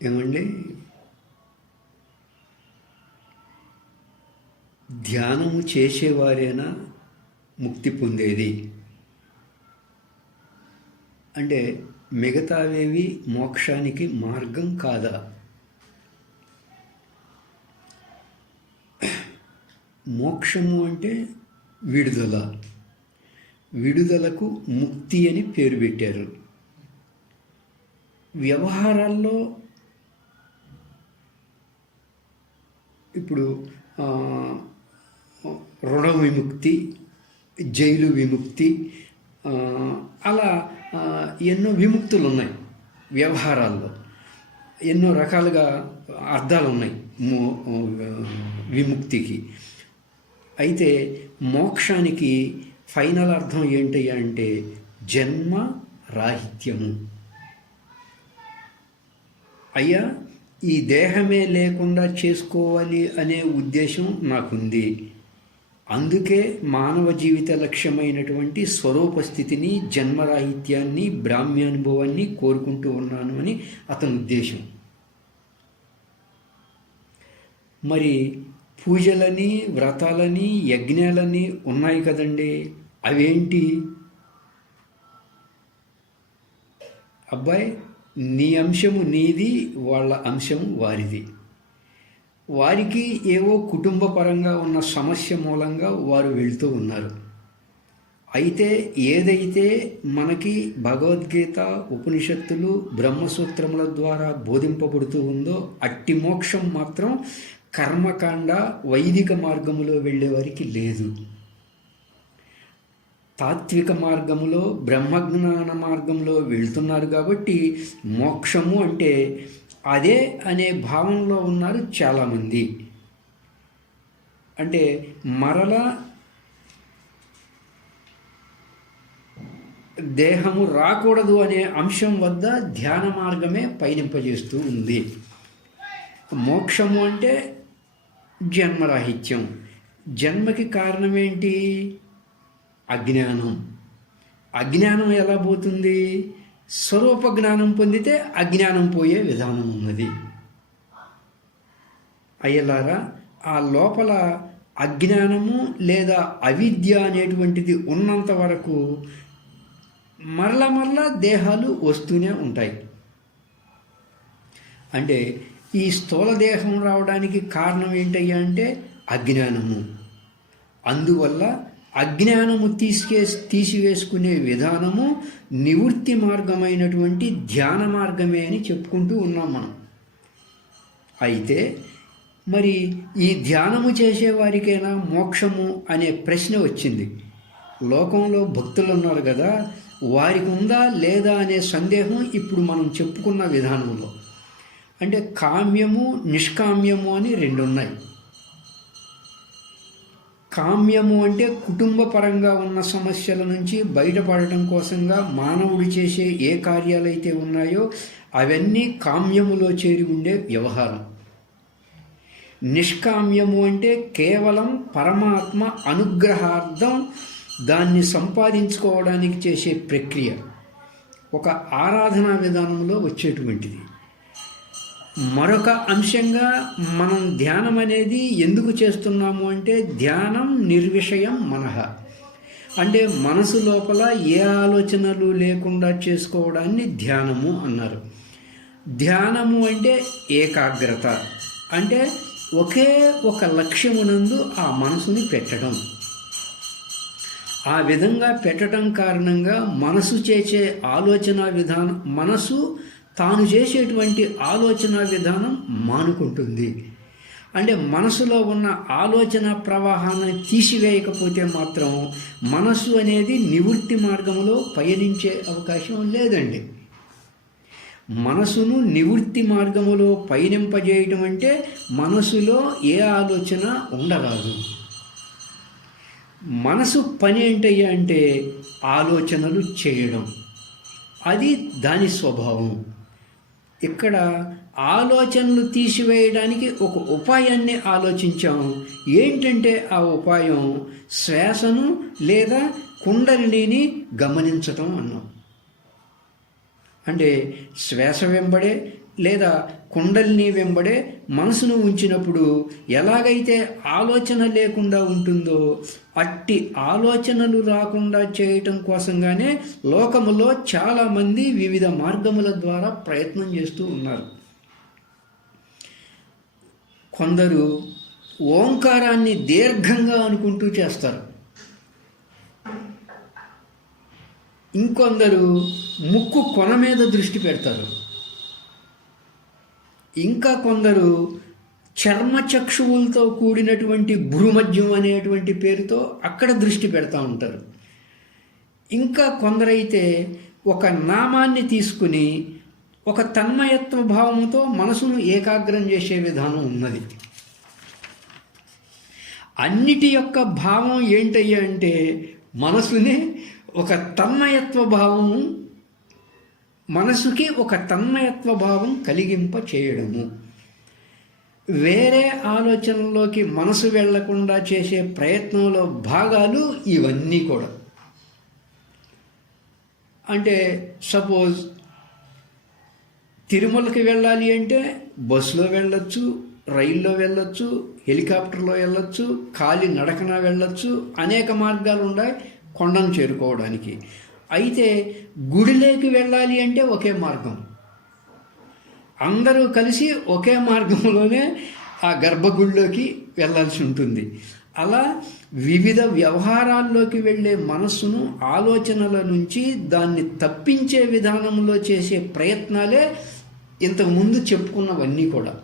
ఏమండి, ధ్యానము చేసేవారేనా ముక్తి పొందేది? అంటే మిగతావేవి మోక్షానికి మార్గం కాదా? మోక్షము అంటే విడుదల. విడుదలకు ముక్తి అని పేరు పెట్టారు. వ్యవహారాల్లో ఇప్పుడు రుణ విముక్తి, జైలు విముక్తి, అలా ఎన్నో విముక్తులు ఉన్నాయి. వ్యవహారాల్లో ఎన్నో రకాలుగా అర్థాలు ఉన్నాయి విముక్తికి. అయితే మోక్షానికి ఫైనల్ అర్థం ఏంటయ్యా అంటే జన్మ రాహిత్యము. అయ్యా, ఈ దేహమే లేకుండా చేసుకోవాలి అనే ఉద్దేశం నాకుంది. అందుకే మానవ జీవిత లక్ష్యమైనటువంటి స్వరూపస్థితిని, జన్మరాహిత్యాన్ని, బ్రాహ్మ్యానుభవాన్ని కోరుకుంటూ ఉన్నాను అని అతని ఉద్దేశం. మరి పూజలని, వ్రతాలని, యజ్ఞాలని ఉన్నాయి కదండి, అవేంటి? అబ్బాయి, నీ అంశము నీది, వాళ్ళ అంశము వారిది. వారికి ఏవో కుటుంబ పరంగా ఉన్న సమస్య మూలంగా వారు వెళ్తూ ఉన్నారు. అయితే ఏదైతే మనకి భగవద్గీత, ఉపనిషత్తులు, బ్రహ్మసూత్రముల ద్వారా బోధింపబడుతూ ఉందో అట్టి మోక్షం మాత్రం కర్మకాండ, వైదిక మార్గములో వెళ్ళే వారికి లేదు. తాత్విక మార్గములో, బ్రహ్మజ్ఞాన మార్గంలో వెళ్తున్నారు కాబట్టి మోక్షము అంటే అదే అనే భావంలో ఉన్నారు చాలామంది. అంటే మరలా దేహము రాకూడదు అనే అంశం వద్ద ధ్యాన మార్గమే పయనింపజేస్తూ ఉంది. మోక్షము అంటే జన్మరాహిత్యం. జన్మకి కారణం ఏంటి? అజ్ఞానం. అజ్ఞానం ఎలా పోతుంది? స్వరూప జ్ఞానం పొందితే అజ్ఞానం పోయే విధానం ఉన్నది. అయ్యలారా, ఆ లోపల అజ్ఞానము లేదా అవిద్య అనేటువంటిది ఉన్నంత వరకు మరల దేహాలు వస్తూనే ఉంటాయి. అంటే ఈ స్థూల దేహం రావడానికి కారణం ఏంటయ్యా అంటే అజ్ఞానము. అందువల్ల అజ్ఞానము తీసివేసుకునే విధానము నివృత్తి మార్గమైనటువంటి ధ్యాన మార్గమే అని చెప్పుకుంటూ ఉన్నాం మనం. అయితే మరి ఈ ధ్యానము చేసేవారికైనా మోక్షము అనే ప్రశ్న వచ్చింది. లోకంలో భక్తులు ఉన్నారు కదా, వారికి ఉందా లేదా అనే సందేహం ఇప్పుడు మనం చెప్పుకున్న విధానంలో. అంటే కామ్యము, నిష్కామ్యము అని రెండు ఉన్నాయి. కామ్యము అంటే కుటుంబ పరంగా ఉన్న సమస్యల నుంచి బయటపడటం కోసంగా మానవుడు చేసే ఏ కార్యాలైతే ఉన్నాయో అవన్నీ కామ్యములో చేరి ఉండే వ్యవహారం. నిష్కామ్యము అంటే కేవలం పరమాత్మ అనుగ్రహార్థం దాన్ని సంపాదించుకోవడానికి చేసే ప్రక్రియ, ఒక ఆరాధనా విధానంలో వచ్చేటువంటిది. మరొక అంశంగా మనం ధ్యానం అనేది ఎందుకు చేస్తున్నాము అంటే ధ్యానం నిర్విషయం మనః, అంటే మనసు లోపల ఏ ఆలోచనలు లేకుండా చేసుకోవడాన్ని ధ్యానము అన్నారు. ధ్యానము అంటే ఏకాగ్రత, అంటే ఒకే ఒక లక్ష్యమునందు ఆ మనసుని పెట్టడం. ఆ విధంగా పెట్టడం కారణంగా మనసు చేసే ఆలోచన విధానం, మనసు తాను చేసేటువంటి ఆలోచన విధానం మానుకుంటుంది. అంటే మనసులో ఉన్న ఆలోచన ప్రవాహాన్ని తీసివేయకపోతే మాత్రం మనసు అనేది నివృత్తి మార్గంలో పయనించే అవకాశం లేదండి. మనసును నివృత్తి మార్గములో పయనింపజేయడం అంటే మనసులో ఏ ఆలోచన ఉండరాదు. మనసు పని ఏంటయ్యా అంటే ఆలోచనలు చేయడం, అది దాని స్వభావం. ఇక్కడ ఆలోచనలు తీసివేయడానికి ఒక ఉపాయాన్ని ఆలోచించాం. ఏంటంటే ఆ ఉపాయం శ్వాసను లేదా కుండలిని గమనించటం అన్నాం. అంటే శ్వాస వెంబడే లేదా కుండలిని వెంబడే మనసును ఉంచినప్పుడు ఎలాగైతే ఆలోచన లేకుండా ఉంటుందో అట్టి ఆలోచనలు రాకుండా చేయటం కోసంగానే లోకములో చాలామంది వివిధ మార్గముల ద్వారా ప్రయత్నం చేస్తూ ఉన్నారు. కొందరు ఓంకారాన్ని దీర్ఘంగా అనుకుంటూ చేస్తారు. ఇంకొందరు ముక్కు కొన మీద దృష్టి పెడతారు. ఇంకా కొందరు చర్మచక్షువులతో కూడినటువంటి భ్రూమధ్యం అనేటువంటి పేరుతో అక్కడ దృష్టి పెడతా ఉంటారు. ఇంకా కొందరైతే ఒక నామాన్ని తీసుకుని ఒక తన్మయత్వ భావంతో మనసును ఏకాగ్రం చేసే విధానం ఉన్నది. అన్నిటి యొక్క భావం ఏంటయ్యా అంటే మనసుని ఒక తన్మయత్వ భావం, మనసుకి ఒక తన్మయత్వ భావం కలిగింప చేయడము. వేరే ఆలోచనలోకి మనసు వెళ్లకుండా చేసే ప్రయత్నంలో భాగాలు ఇవన్నీ కూడా. అంటే సపోజ్ తిరుమలకి వెళ్ళాలి అంటే బస్సులో వెళ్ళొచ్చు, రైల్లో వెళ్ళొచ్చు, హెలికాప్టర్లో వెళ్ళొచ్చు, కాలి నడకన వెళ్ళొచ్చు, అనేక మార్గాలు ఉన్నాయి కొండను చేరుకోవడానికి. అయితే గుడిలోకి వెళ్ళాలి అంటే ఒకే మార్గం, అందరూ కలిసి ఒకే మార్గంలోనే ఆ గర్భగుడిలోకి వెళ్ళాల్సి ఉంటుంది. అలా వివిధ వ్యవహారాల్లోకి వెళ్ళే మనస్సును ఆలోచనల నుంచి దాన్ని తప్పించే విధానంలో చేసే ప్రయత్నాలే ఇంతకుముందు చెప్పుకున్నవన్నీ కూడా.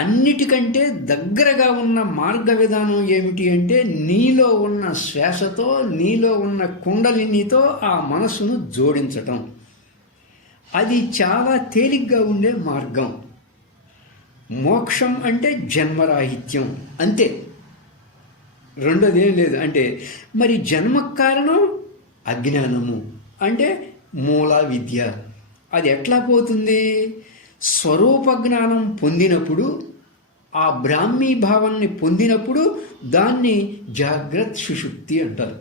అన్నిటికంటే దగ్గరగా ఉన్న మార్గ విధానం ఏమిటి అంటే నీలో ఉన్న శ్వాసతో, నీలో ఉన్న కుండలినితో ఆ మనసును జోడించటం. అది చాలా తేలిగ్గా ఉండే మార్గం. మోక్షం అంటే జన్మరాహిత్యం, అంతే, రెండోదేం లేదు. అంటే మరి జన్మకు కారణం అజ్ఞానము, అంటే మూల విద్య. అది ఎట్లా పోతుంది? స్వరూప జ్ఞానం పొందినప్పుడు, ఆ బ్రాహ్మీ భావాన్ని పొందినప్పుడు దాన్ని జాగ్రత్త సుషుప్తి అంటారు.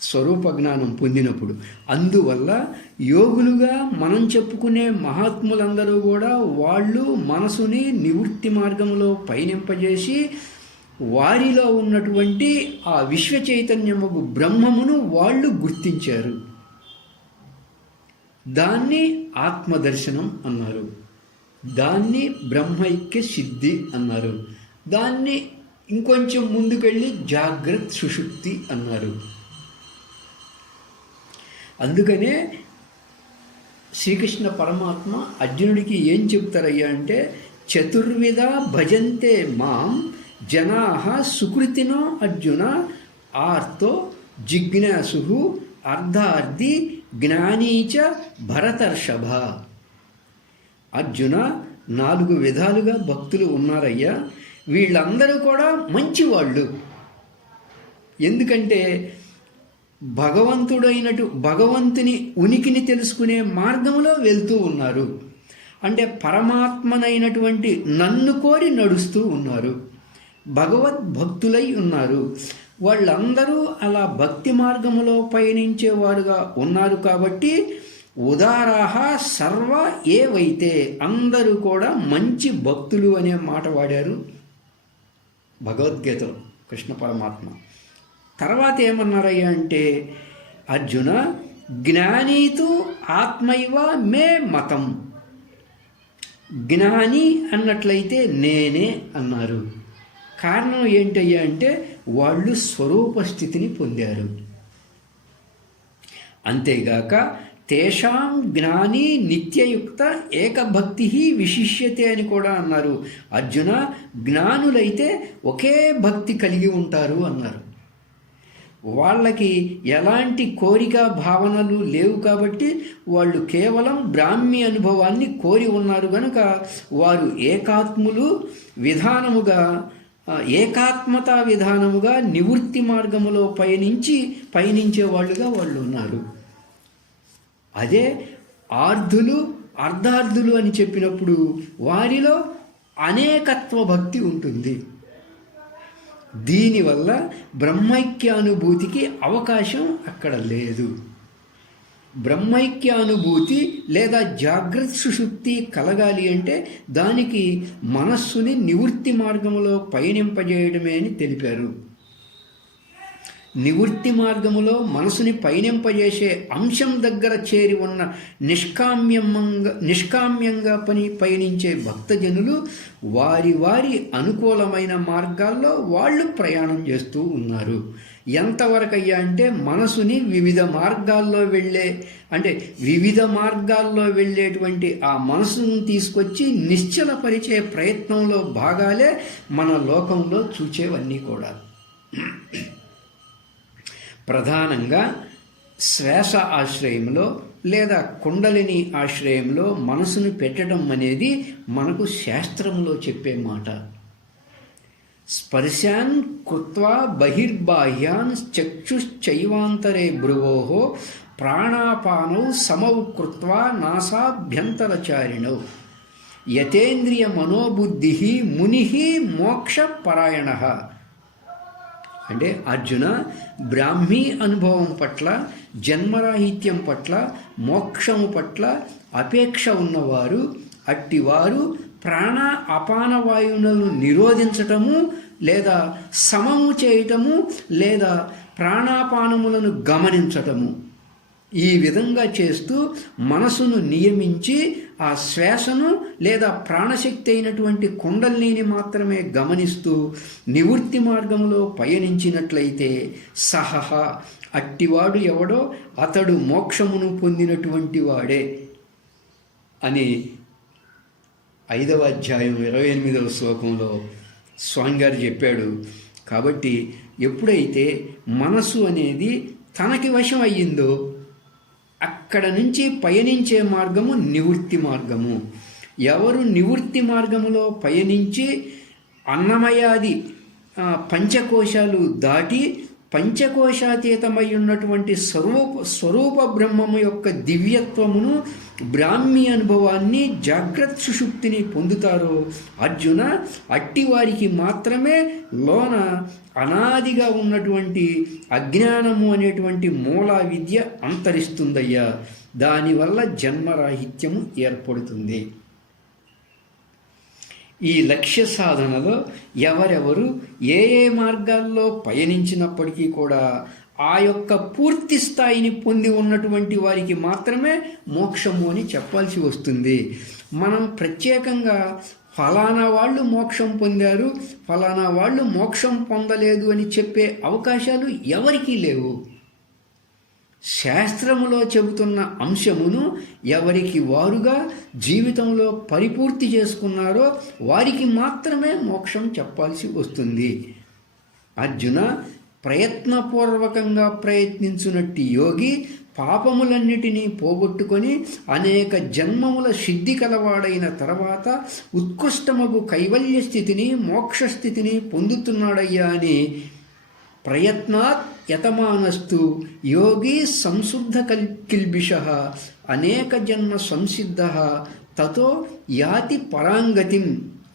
స్వరూప జ్ఞానం పొందినప్పుడు. అందువల్ల యోగులుగా మనం చెప్పుకునే మహాత్ములందరూ కూడా వాళ్ళు మనసుని నివృత్తి మార్గంలో పయనింపజేసి వారిలో ఉన్నటువంటి ఆ విశ్వ చైతన్యముకు బ్రహ్మమును వాళ్ళు గుర్తించారు. దాన్ని ఆత్మదర్శనం అన్నారు, దాన్ని బ్రహ్మైక్య సిద్ధి అన్నారు, దాన్ని ఇంకొంచెం ముందుకెళ్ళి జాగ్రత్త సుషుప్తి అన్నారు. అందుకనే శ్రీకృష్ణ పరమాత్మ అర్జునుడికి ఏం చెప్తారయ్యా అంటే, చతుర్విధ భజంతే మాం జనాః సుకృతినో అర్జున ఆర్తో జిజ్ఞాసు అర్ధార్థి జ్ఞానీచ భరతర్షభ. అర్జున, 4 విధాలుగా భక్తులు ఉన్నారయ్యా. వీళ్ళందరూ కూడా మంచివాళ్ళు. ఎందుకంటే భగవంతుని ఉనికిని తెలుసుకునే మార్గంలో వెళ్తూ ఉన్నారు. అంటే పరమాత్మనైనటువంటి నన్ను కోరి నడుస్తూ ఉన్నారు, భగవద్భక్తులై ఉన్నారు. వాళ్ళందరూ అలా భక్తి మార్గములో పయనించేవారుగా ఉన్నారు. కాబట్టి ఉదారాహ సర్వ ఏవైతే, అందరూ కూడా మంచి భక్తులు అనే మాట వాడారు భగవద్గీతలో కృష్ణ పరమాత్మ. తర్వాత ఏమన్నారయ్యా అంటే, అర్జున జ్ఞానీతు ఆత్మైవ మే మతం. జ్ఞాని అన్నట్లయితే నేనే అన్నారు. కారణం ఏంటయ్యా అంటే వాళ్ళు స్వరూప స్థితిని పొందారు. అంతేగాక తేషాం జ్ఞాని నిత్యయుక్త ఏకభక్తి విశిష్యతే అని కూడా అన్నారు. అర్జున, జ్ఞానులైతే ఒకే భక్తి కలిగి ఉంటారు అన్నారు. వాళ్ళకి ఎలాంటి కోరిక భావనలు లేవు కాబట్టి వాళ్ళు కేవలం బ్రాహ్మీ అనుభవాన్ని కోరి ఉన్నారు కనుక వారు ఏకాత్ములు విధానముగా, ఏకాత్మతా విధానముగా నివృత్తి మార్గములో పయనించే వాళ్ళుగా వాళ్ళు ఉన్నారు. అదే ఆర్ధులు అర్ధార్థులు అని చెప్పినప్పుడు వారిలో అనేకత్వ భక్తి ఉంటుంది. దీనివల్ల బ్రహ్మైక్యానుభూతికి అవకాశం అక్కడ లేదు. బ్రహ్మైక్యానుభూతి లేదా జాగ్రత్త సుషుప్తి కలగాలి అంటే దానికి మనస్సుని నివృత్తి మార్గంలో పయనింపజేయడమే అని తెలిపారు. నివృత్తి మార్గములో మనసుని పయనింపజేసే అంశం దగ్గర చేరి ఉన్న నిష్కామ్యంగా పయనించే భక్తజనులు వారి వారి అనుకూలమైన మార్గాల్లో వాళ్ళు ప్రయాణం చేస్తూ ఉన్నారు. ఎంతవరకు అయ్యా అంటే మనసుని వివిధ మార్గాల్లో వెళ్ళేటువంటి ఆ మనసును తీసుకొచ్చి నిశ్చలపరిచే ప్రయత్నంలో భాగాలే మన లోకంలో చూచేవన్నీ కూడా. ప్రధానంగా శ్వాస ఆశ్రయంలో లేదా కుండలిని ఆశ్రయంలో మనసును పెట్టడం అనేది మనకు శాస్త్రంలో చెప్పే మాట. స్పర్శాన్ కృత్వా బహిర్బాహ్యాన్ చక్షుశ్చైవాంతరే భ్రువోః ప్రాణాపానౌ సమౌ కృత్వా నాసాభ్యంతరచారిణౌ యతేంద్రియ మనోబుద్ధి ముని మోక్షపరాయణః. అంటే అర్జున, బ్రాహ్మీ అనుభవం పట్ల, జన్మరాహిత్యం పట్ల, మోక్షము పట్ల అపేక్ష ఉన్నవారు అట్టివారు ప్రాణ అపాన వాయువులను నిరోధించటము లేదా సమము చేయటము లేదా ప్రాణాపానములను గమనించటము, ఈ విధంగా చేస్తూ మనసును నియమించి ఆ శ్వాసను లేదా ప్రాణశక్తి అయినటువంటి కుండలిని మాత్రమే గమనిస్తూ నివృత్తి మార్గంలో పయనించినట్లయితే సహహ, అట్టివాడు ఎవడో అతడు మోక్షమును పొందినటువంటి వాడే అని 5వ అధ్యాయం 28వ శ్లోకంలో స్వామిగారు చెప్పాడు. కాబట్టి ఎప్పుడైతే మనసు అనేది తనకి వశం అయ్యిందో అక్కడ నుంచి పయనించే మార్గము నివృత్తి మార్గము. ఎవరు నివృత్తి మార్గములో పయనించి అన్నమయాది పంచకోశాలు దాటి పంచకోశాతీతమై ఉన్నటువంటి స్వరూప బ్రహ్మము యొక్క దివ్యత్వమును, బ్రాహ్మీ అనుభవాన్ని, జాగ్రత్త సుషుప్తిని పొందుతారో అర్జున, అట్టివారికి మాత్రమే లోన అనాదిగా ఉన్నటువంటి అజ్ఞానము అనేటువంటి మూలా విద్య అంతరిస్తుందయ్యా. దానివల్ల జన్మరాహిత్యము ఏర్పడుతుంది. ఈ లక్ష్య సాధనలో ఎవరెవరు ఏ మార్గాల్లో పయనించినప్పటికీ కూడా ఆ యొక్క పూర్తి స్థాయిని పొంది ఉన్నటువంటి వారికి మాత్రమే మోక్షము అని చెప్పాల్సి వస్తుంది. మనం ప్రత్యేకంగా ఫలానా వాళ్ళు మోక్షం పొందారు, ఫలానా వాళ్ళు మోక్షం పొందలేదు అని చెప్పే అవకాశాలు ఎవరికీ లేవు. శాస్త్రములో చెబుతున్న అంశమును ఎవరికి వారుగా జీవితంలో పరిపూర్తి చేసుకున్నారో వారికి మాత్రమే మోక్షం చెప్పాల్సి వస్తుంది. అర్జున, ప్రయత్నపూర్వకంగా ప్రయత్నించునట్టి యోగి పాపములన్నిటినీ పోగొట్టుకొని అనేక జన్మముల సిద్ధి కలవాడైన తర్వాత ఉత్కృష్టమగు కైవల్య స్థితిని, మోక్షస్థితిని పొందుతున్నాడయ్యా అని ప్రయత్నాత్ యతమానస్తు యోగి సంశుద్ధ కిల్బిషః అనేక జన్మ సంసిద్ధ తతో యాతి పరాంగతిం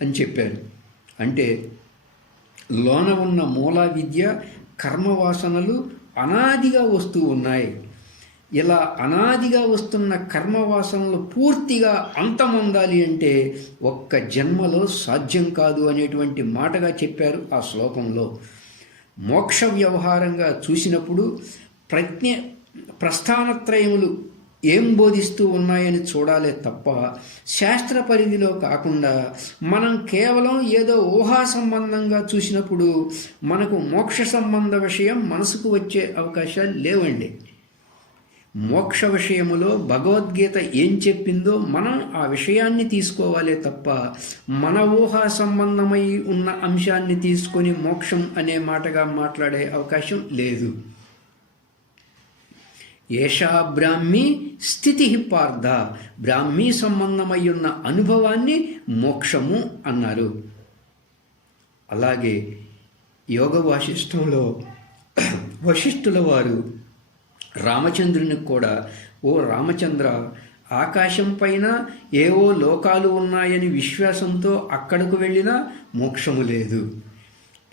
అని చెప్పారు. అంటే లోన ఉన్న మూలా విద్య, కర్మవాసనలు అనాదిగా వస్తూ ఉన్నాయి. ఇలా అనాదిగా వస్తున్న కర్మవాసనలు పూర్తిగా అంతమొందాలి అంటే ఒక్క జన్మలో సాధ్యం కాదు అనేటువంటి మాటగా చెప్పారు ఆ శ్లోకంలో. మోక్ష వ్యవహారంగా చూసినప్పుడు ప్రస్థానత్రయములు ఏం బోధిస్తూ ఉన్నాయని చూడాలే తప్ప శాస్త్ర పరిధిలో కాకుండా మనం కేవలం ఏదో ఊహా సంబంధంగా చూసినప్పుడు మనకు మోక్ష సంబంధ విషయం మనసుకు వచ్చే అవకాశాలు లేవండి. మోక్ష విషయములో భగవద్గీత ఏం చెప్పిందో మనం ఆ విషయాన్ని తీసుకోవాలే తప్ప మన ఊహా సంబంధమై ఉన్న అంశాన్ని తీసుకొని మోక్షం అనే మాటగా మాట్లాడే అవకాశం లేదు. ఏషా బ్రాహ్మీ స్థితి పార్థ, బ్రాహ్మీ సంబంధమై ఉన్న అనుభవాన్ని మోక్షము అన్నారు. అలాగే యోగ వాసిష్టంలో వశిష్ఠుల వారు రామచంద్రునికి కూడా, ఓ రామచంద్ర, ఆకాశం పైన ఏవో లోకాలు ఉన్నాయని విశ్వాసంతో అక్కడకు వెళ్ళినా మోక్షము లేదు,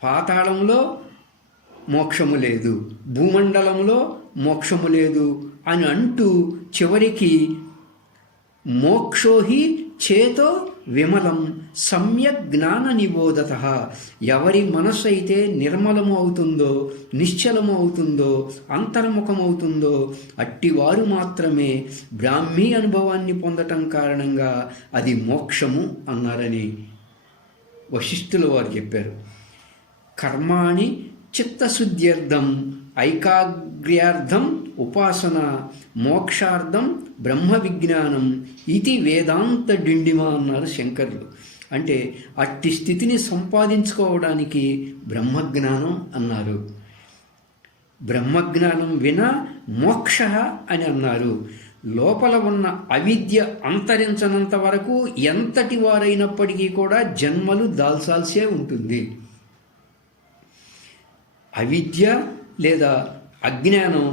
పాతాళంలో మోక్షము లేదు, భూమండలంలో మోక్షము లేదు అని అంటూ చివరికి మోక్షోహి చేతో విమలం సమ్యక్ జ్ఞాన నిబోధత, ఎవరి మనస్సు అయితే నిర్మలము అవుతుందో, నిశ్చలము అవుతుందో, అంతర్ముఖమవుతుందో అట్టివారు మాత్రమే బ్రాహ్మీ అనుభవాన్ని పొందటం కారణంగా అది మోక్షము అన్నారని వశిష్ఠుల వారు చెప్పారు. కర్మాణి చిత్తశుద్ధ్యర్థం ఐకాగ్ర్యార్థం ఉపాసన మోక్షార్థం బ్రహ్మ విజ్ఞానం ఇది వేదాంత డిండిమా అన్నారు శంకరులు. అంటే అట్టి స్థితిని సంపాదించుకోవడానికి బ్రహ్మజ్ఞానం అన్నారు. బ్రహ్మజ్ఞానం వినా మోక్ష అని అన్నారు. లోపల ఉన్న అవిద్య అంతరించనంత వరకు ఎంతటి వారైనప్పటికీ కూడా జన్మలు దాల్చాల్సే ఉంటుంది. అవిద్య లేదా అజ్ఞానం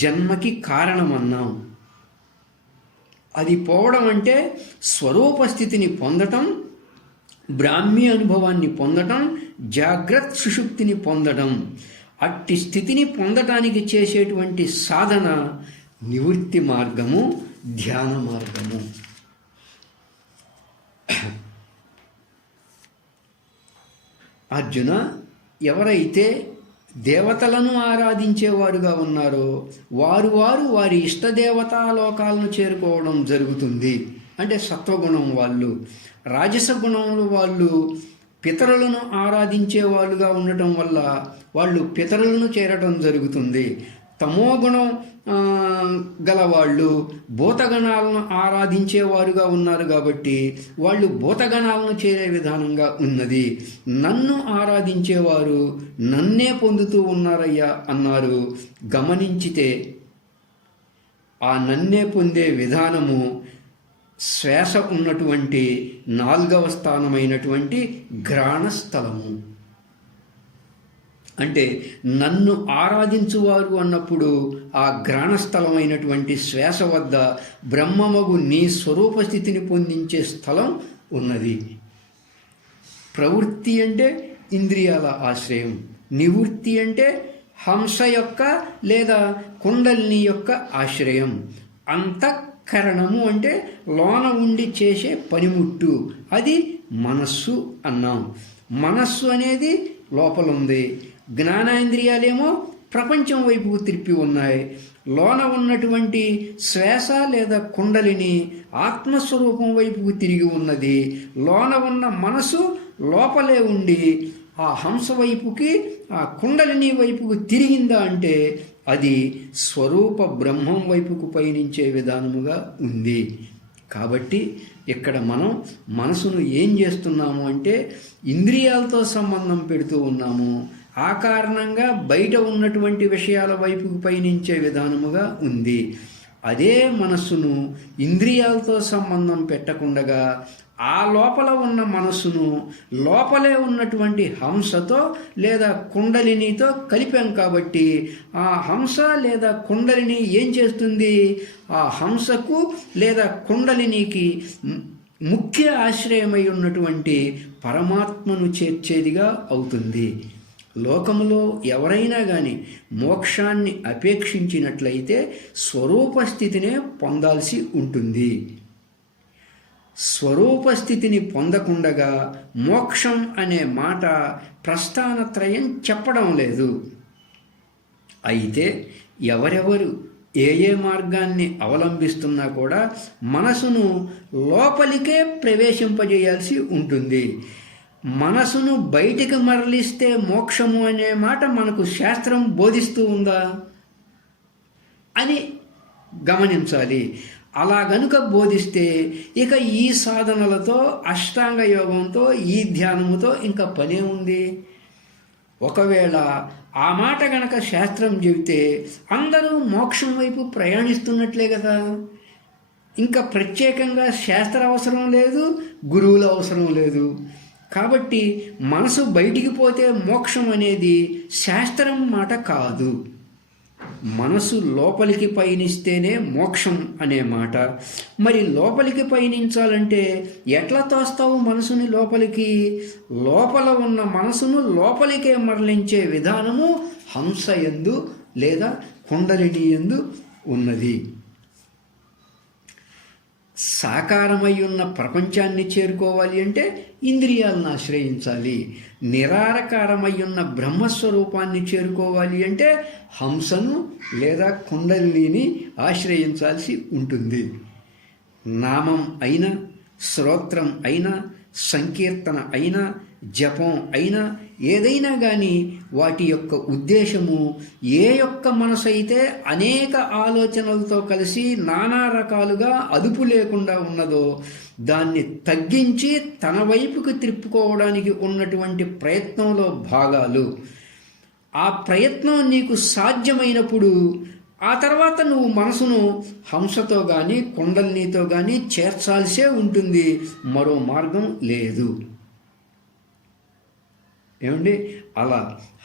జన్మకి కారణమన్నాం. అది పోవడం అంటే స్వరూపస్థితిని పొందటం, బ్రాహ్మీ అనుభవాన్ని పొందటం, జాగ్రత్త సుషుప్తిని పొందడం. అట్టి స్థితిని పొందటానికి చేసేటువంటి సాధన నివృత్తి మార్గము, ధ్యాన మార్గము. అర్జున, ఎవరైతే దేవతలను ఆరాధించేవారుగా ఉన్నారో వారు వారి ఇష్టదేవతాలోకాలను చేరుకోవడం జరుగుతుంది. అంటే సత్వగుణం వాళ్ళు. రాజస గుణములు వాళ్ళు పితరులను ఆరాధించే వాళ్ళుగా ఉండటం వల్ల వాళ్ళు పితరులను చేరటం జరుగుతుంది. తమోగుణం గలవాళ్ళు భూతగణాలను ఆరాధించేవారుగా ఉన్నారు కాబట్టి వాళ్ళు భూతగణాలను చేరే విధానంగా ఉన్నది. నన్ను ఆరాధించేవారు నన్నే పొందుతూ ఉన్నారయ్యా అన్నారు. గమనించితే ఆ నన్నే పొందే విధానము శ్వాస ఉన్నటువంటి 4వ స్థానమైనటువంటి ఘ్రాణస్థలము. అంటే నన్ను ఆరాధించువారు అన్నప్పుడు ఆ ఘ్రాణస్థలమైనటువంటి శ్వాస వద్ద బ్రహ్మమగు నీ స్వరూపస్థితిని పొందించే స్థలం ఉన్నది. ప్రవృత్తి అంటే ఇంద్రియాల ఆశ్రయం, నివృత్తి అంటే హంస యొక్క లేదా కుండలిని యొక్క ఆశ్రయం, అంతఃకరణము అంటే లోన ఉండి చేసే పనిముట్టు, అది మనస్సు అన్నాం. మనస్సు అనేది లోపల ఉంది, జ్ఞానేంద్రియాలేమో ప్రపంచం వైపుకు తిరిపి ఉన్నాయి. లోన ఉన్నటువంటి శ్వాస లేదా కుండలిని ఆత్మస్వరూపం వైపుకు తిరిగి ఉన్నది. లోన ఉన్న మనసు లోపలే ఉండి ఆ హంస వైపుకి, ఆ కుండలిని వైపుకు తిరిగిందా అంటే అది స్వరూప బ్రహ్మం వైపుకు పయనించే విధానముగా ఉంది. కాబట్టి ఇక్కడ మనం మనసును ఏం చేస్తున్నాము అంటే ఇంద్రియాలతో సంబంధం పెడుతూ ఉన్నాము. ఆ కారణంగా బయట ఉన్నటువంటి విషయాల వైపుకు పయనించే విధానముగా ఉంది. అదే మనస్సును ఇంద్రియాలతో సంబంధం పెట్టకుండగా ఆ లోపల ఉన్న మనస్సును లోపలే ఉన్నటువంటి హంసతో లేదా కుండలినితో కలిపాం కాబట్టి ఆ హంస లేదా కుండలిని ఏం చేస్తుంది? ఆ హంసకు లేదా కుండలినికి ముఖ్య ఆశ్రయమై ఉన్నటువంటి పరమాత్మను చేర్చేదిగా అవుతుంది. లోకములో ఎవరైనా కానీ మోక్షాన్ని అపేక్షించినట్లయితే స్వరూపస్థితినే పొందాల్సి ఉంటుంది. స్వరూపస్థితిని పొందకుండగా మోక్షం అనే మాట ప్రస్థానత్రయం చెప్పడం లేదు. అయితే ఎవరెవరు ఏ మార్గాన్ని అవలంబిస్తున్నా కూడా మనసును లోపలికే ప్రవేశింపజేయాల్సి ఉంటుంది. మనసును బయటికి మరలిస్తే మోక్షము అనే మాట మనకు శాస్త్రం బోధిస్తూ ఉందా అని గమనించాలి. అలా గనుక బోధిస్తే ఇక ఈ సాధనలతో, అష్టాంగ యోగంతో, ఈ ధ్యానముతో ఇంకా పనే ఉంది. ఒకవేళ ఆ మాట గనక శాస్త్రం చెబితే అందరూ మోక్షం వైపు ప్రయాణిస్తున్నట్లే కదా. ఇంకా ప్రత్యేకంగా శాస్త్ర అవసరం లేదు, గురువుల అవసరం లేదు. కాబట్టి మనసు బయటికి పోతే మోక్షం అనేది శాస్త్రం మాట కాదు. మనసు లోపలికి పయనిస్తేనే మోక్షం అనే మాట. మరి లోపలికి పయనించాలంటే ఎట్లా తోస్తావు మనసుని లోపలికి? లోపల ఉన్న మనసును లోపలికే మరలించే విధానము హంస యందు లేదా కుండలిని యందు ఉన్నది. సాకారమై ఉన్న ప్రపంచాన్ని చేరుకోవాలి అంటే ఇంద్రియాలను ఆశ్రయించాలి. నిరాకారమై ఉన్న బ్రహ్మస్వరూపాన్ని చేరుకోవాలి అంటే హంసను లేదా కుండలిని ఆశ్రయించాల్సి ఉంటుంది. నామం అయినా, స్తోత్రం అయినా, సంకీర్తన అయినా, జపం అయినా, ఏదైనా కానీ వాటి యొక్క ఉద్దేశము ఏ యొక్క మనసు అయితే అనేక ఆలోచనలతో కలిసి నానా రకాలుగా అదుపు లేకుండా ఉన్నదో దాన్ని తగ్గించి తన వైపుకు త్రిప్పుకోవడానికి ఉన్నటువంటి ప్రయత్నంలో భాగాలు. ఆ ప్రయత్నం నీకు సాధ్యమైనప్పుడు ఆ తర్వాత నువ్వు మనసును హంసతో కానీ కుండలినితో కానీ చేర్చాల్సే ఉంటుంది, మరో మార్గం లేదు. ఏమండి, అలా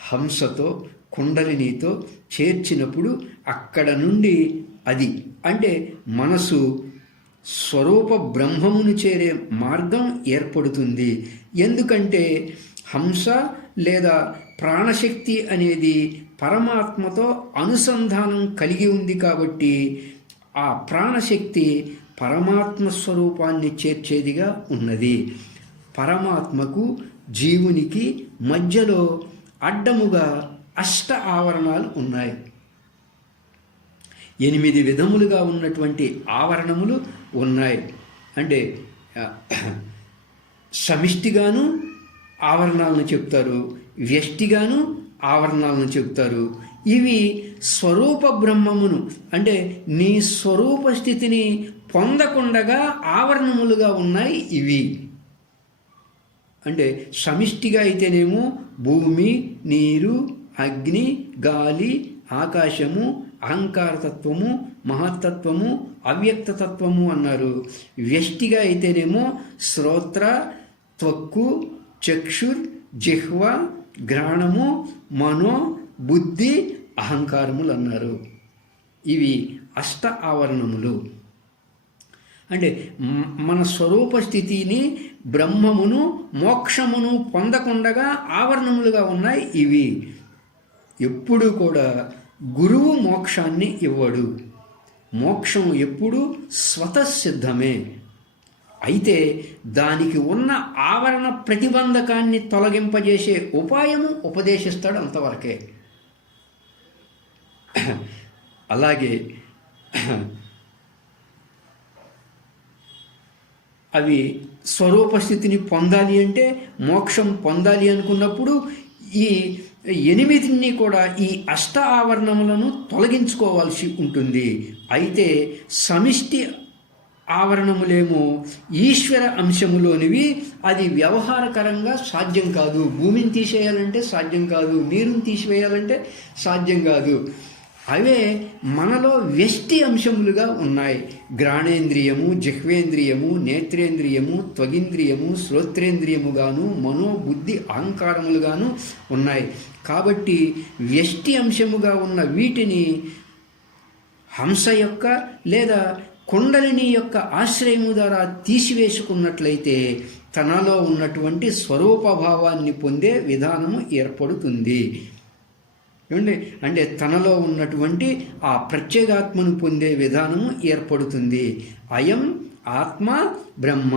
హంసతో కుండలినితో చేర్చినప్పుడు అక్కడ నుండి అది అంటే మనసు స్వరూప బ్రహ్మమును చేరే మార్గం ఏర్పడుతుంది. ఎందుకంటే హంస లేదా ప్రాణశక్తి అనేది పరమాత్మతో అనుసంధానం కలిగి ఉంది కాబట్టి ఆ ప్రాణశక్తి పరమాత్మ స్వరూపాన్ని చేర్చేదిగా ఉన్నది. పరమాత్మకు జీవునికి మధ్యలో అడ్డముగా 8 ఆవరణాలు ఉన్నాయి. 8 విధములుగా ఉన్నటువంటి ఆవరణములు ఉన్నాయి. అంటే సమిష్టిగాను ఆవరణాలను చెప్తారు, వ్యష్టిగాను ఆవరణాలను చెప్తారు. ఇవి స్వరూప బ్రహ్మమును అంటే నీ స్వరూప స్థితిని పొందకుండగా ఆవరణములుగా ఉన్నాయి ఇవి. అంటే సమిష్టిగా అయితేనేమో భూమి, నీరు, అగ్ని, గాలి, ఆకాశము, అహంకారతత్వము, మహత్తత్వము, అవ్యక్తతత్వము అన్నారు. వ్యష్టిగా అయితేనేమో శ్రోత్ర, త్వక్కు, చక్షుర్, జిహ్వ, ఘ్రాణము, మనో, బుద్ధి, అహంకారములు అన్నారు. ఇవి 8 ఆవరణములు. అంటే మన స్వరూప స్థితిని బ్రహ్మమును మోక్షమును పొందకుండగా ఆవరణములుగా ఉన్నాయి ఇవి. ఎప్పుడు కూడా గురువు మోక్షాన్ని ఇవ్వడు. మోక్షం ఎప్పుడు స్వతసిద్ధమే. అయితే దానికి ఉన్న ఆవరణ ప్రతిబంధకాన్ని తొలగింపజేసే ఉపాయము ఉపదేశిస్తాడు, అంతవరకే. అలాగే అవి స్వరూప స్థితిని పొందాలి అంటే మోక్షం పొందాలి అనుకున్నప్పుడు ఈ 8 కూడా ఈ 8 ఆవరణములను తొలగించుకోవాల్సి ఉంటుంది. అయితే సమిష్టి ఆవరణములేమో ఈశ్వర అంశములోనివి. అది వ్యవహారకరంగా సాధ్యం కాదు. భూమిని తీసేయాలంటే సాధ్యం కాదు, నీరుని తీసివేయాలంటే సాధ్యం కాదు. అవే మనలో వ్యష్టి అంశములుగా ఉన్నాయి. ఘ్రాణేంద్రియము, జిహ్వేంద్రియము, నేత్రేంద్రియము, త్వగింద్రియము, శ్రోత్రేంద్రియముగాను, మనోబుద్ధి అహంకారములుగాను ఉన్నాయి. కాబట్టి వ్యష్టి అంశముగా ఉన్న వీటిని హంస యొక్క లేదా కుండలిని యొక్క ఆశ్రయము ద్వారా తీసివేసుకున్నట్లయితే తనలో ఉన్నటువంటి స్వరూపభావాన్ని పొందే విధానము ఏర్పడుతుంది. అంటే తనలో ఉన్నటువంటి ఆ ప్రత్యేగాత్మను పొందే విధానము ఏర్పడుతుంది. అయం ఆత్మ బ్రహ్మ.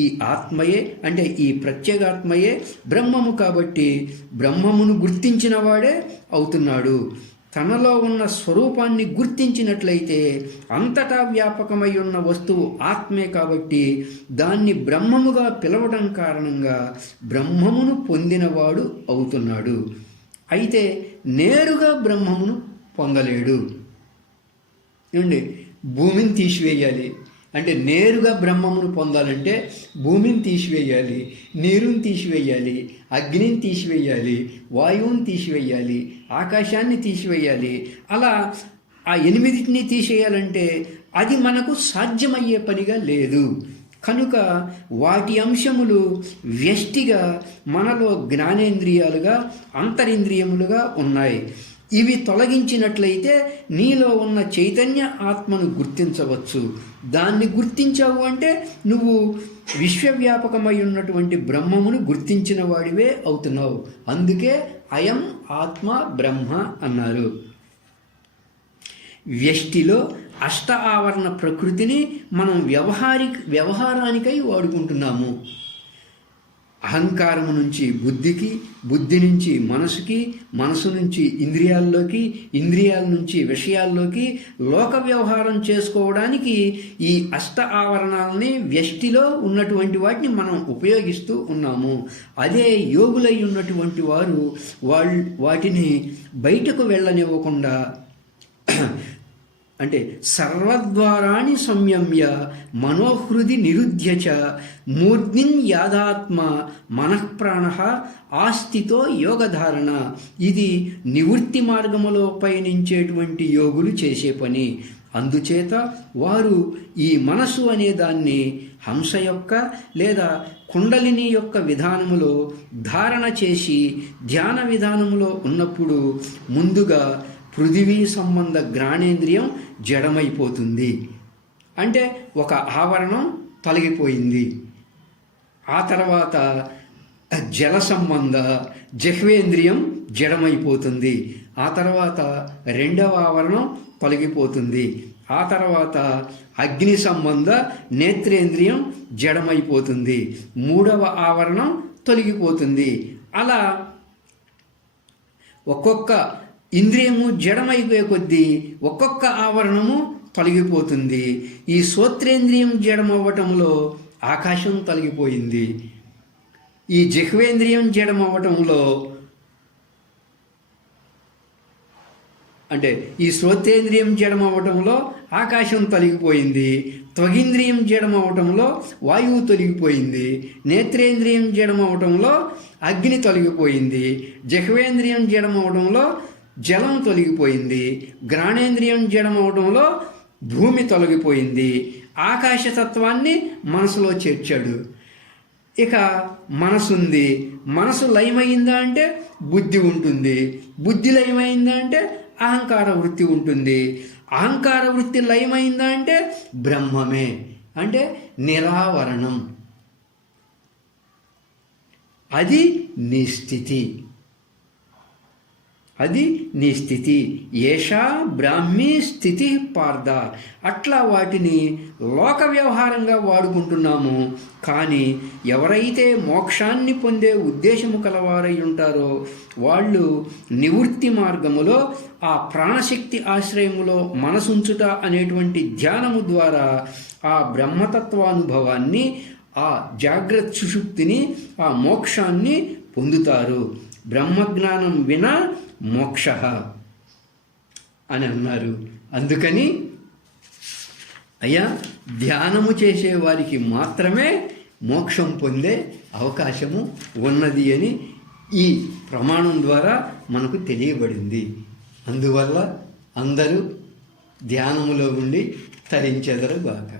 ఈ ఆత్మయే అంటే ఈ ప్రత్యేగాత్మయే బ్రహ్మము కాబట్టి బ్రహ్మమును గుర్తించిన వాడే అవుతున్నాడు. తనలో ఉన్న స్వరూపాన్ని గుర్తించినట్లయితే అంతటా వ్యాపకమై ఉన్న వస్తువు ఆత్మే కాబట్టి దాన్ని బ్రహ్మముగా పిలవడం కారణంగా బ్రహ్మమును పొందినవాడు అవుతున్నాడు. అయితే నేరుగా బ్రహ్మమును పొందలేడు. ఏమండి, భూమిని తీసివేయాలి అంటే నేరుగా బ్రహ్మమును పొందాలంటే భూమిని తీసివేయాలి, నీరుని తీసివేయాలి, అగ్నిని తీసివేయాలి, వాయువుని తీసివేయాలి, ఆకాశాన్ని తీసివేయాలి. అలా ఆ 8 తీసేయాలంటే అది మనకు సాధ్యమయ్యే పనిగా లేదు. కనుక వాటి అంశములు వ్యష్టిగా మనలో జ్ఞానేంద్రియాలుగా అంతరింద్రియములుగా ఉన్నాయి. ఇవి తొలగించినట్లయితే నీలో ఉన్న చైతన్య ఆత్మను గుర్తించవచ్చు. దాన్ని గుర్తించావు అంటే నువ్వు విశ్వవ్యాపకమై ఉన్నటువంటి బ్రహ్మమును గుర్తించిన వాడివే అవుతున్నావు. అందుకే అయం ఆత్మ బ్రహ్మ అన్నారు. వ్యష్టిలో అష్ట ఆవరణ ప్రకృతిని మనం వ్యవహారానికై వాడుకుంటున్నాము. అహంకారము నుంచి బుద్ధికి, బుద్ధి నుంచి మనసుకి, మనసు నుంచి ఇంద్రియాల్లోకి, ఇంద్రియాల నుంచి విషయాల్లోకి లోక వ్యవహారం చేసుకోవడానికి ఈ అష్ట ఆవరణాలని వ్యష్టిలో ఉన్నటువంటి వాటిని మనం ఉపయోగిస్తూ ఉన్నాము. అదే యోగులై ఉన్నటువంటి వారు వాటిని బయటకు వెళ్ళనివ్వకుండా అంటే సర్వద్వారాణి సంయమ్య మనోహృది నిరుధ్యచ మూర్ధ్నిన్ యాదాత్మ మనఃప్రాణ ఆస్థితో యోగధారణ. ఇది నివృత్తి మార్గములో పయనించేటువంటి యోగులు చేసే పని. అందుచేత వారు ఈ మనసు అనే దాన్ని హంస యొక్క లేదా కుండలిని యొక్క విధానములో ధారణ చేసి ధ్యాన విధానములో ఉన్నప్పుడు ముందుగా పృథివీ సంబంధ ఘ్రాణేంద్రియం జడమైపోతుంది. అంటే ఒక ఆవరణం తొలగిపోయింది. ఆ తర్వాత జల సంబంధ జిహ్వేంద్రియం జడమైపోతుంది. ఆ తర్వాత రెండవ ఆవరణం తొలగిపోతుంది. ఆ తర్వాత అగ్ని సంబంధ నేత్రేంద్రియం జడమైపోతుంది. మూడవ ఆవరణం తొలగిపోతుంది. అలా ఒక్కొక్క ఇంద్రియము జడమైపోయే కొద్దీ ఒక్కొక్క ఆవరణము తొలగిపోతుంది. ఈ శ్రోత్రేంద్రియం జడమవ్వటంలో ఆకాశం తొలగిపోయింది. ఈ జిహ్వేంద్రియం జడమవ్వటంలో అంటే ఈ శ్రోత్రేంద్రియం జడమవ్వటంలో ఆకాశం తొలగిపోయింది. త్వగింద్రియం జడమవటంలో వాయువు తొలగిపోయింది. నేత్రేంద్రియం జడమవటంలో అగ్ని తొలగిపోయింది. జిహ్వేంద్రియం జడమవటంలో జలం తొలగిపోయింది. ఘ్రాణేంద్రియం జడమవటంలో భూమి తొలగిపోయింది. ఆకాశతత్వాన్ని మనసులో చేర్చాడు. ఇక మనసుంది. మనసు లయమైందా అంటే బుద్ధి ఉంటుంది. బుద్ధి లయమైందా అంటే అహంకార వృత్తి ఉంటుంది. అహంకార వృత్తి లయమైందా అంటే బ్రహ్మమే, అంటే నిరావరణం. అది నీ స్థితి. అది నీ స్థితి. ఏషా బ్రాహ్మీ స్థితి పార్థ. అట్లా వాటిని లోక వ్యవహారంగా వాడుకుంటున్నాము. కానీ ఎవరైతే మోక్షాన్ని పొందే ఉద్దేశము కలవారై ఉంటారో వాళ్ళు నివృత్తి మార్గములో ఆ ప్రాణశక్తి ఆశ్రయములో మనసుంచుట అనేటువంటి ధ్యానము ద్వారా ఆ బ్రహ్మతత్వానుభవాన్ని, ఆ జాగ్రత్త సుషుప్తిని, ఆ మోక్షాన్ని పొందుతారు. బ్రహ్మజ్ఞానం వినా మోక్ష అని అన్నారు. అందుకని అయ్యా ధ్యానము చేసే వారికి మాత్రమే మోక్షం పొందే అవకాశము ఉన్నది అని ఈ ప్రమాణం ద్వారా మనకు తెలియబడింది. అందువల్ల అందరూ ధ్యానములో ఉండి తరించెదరుగాక.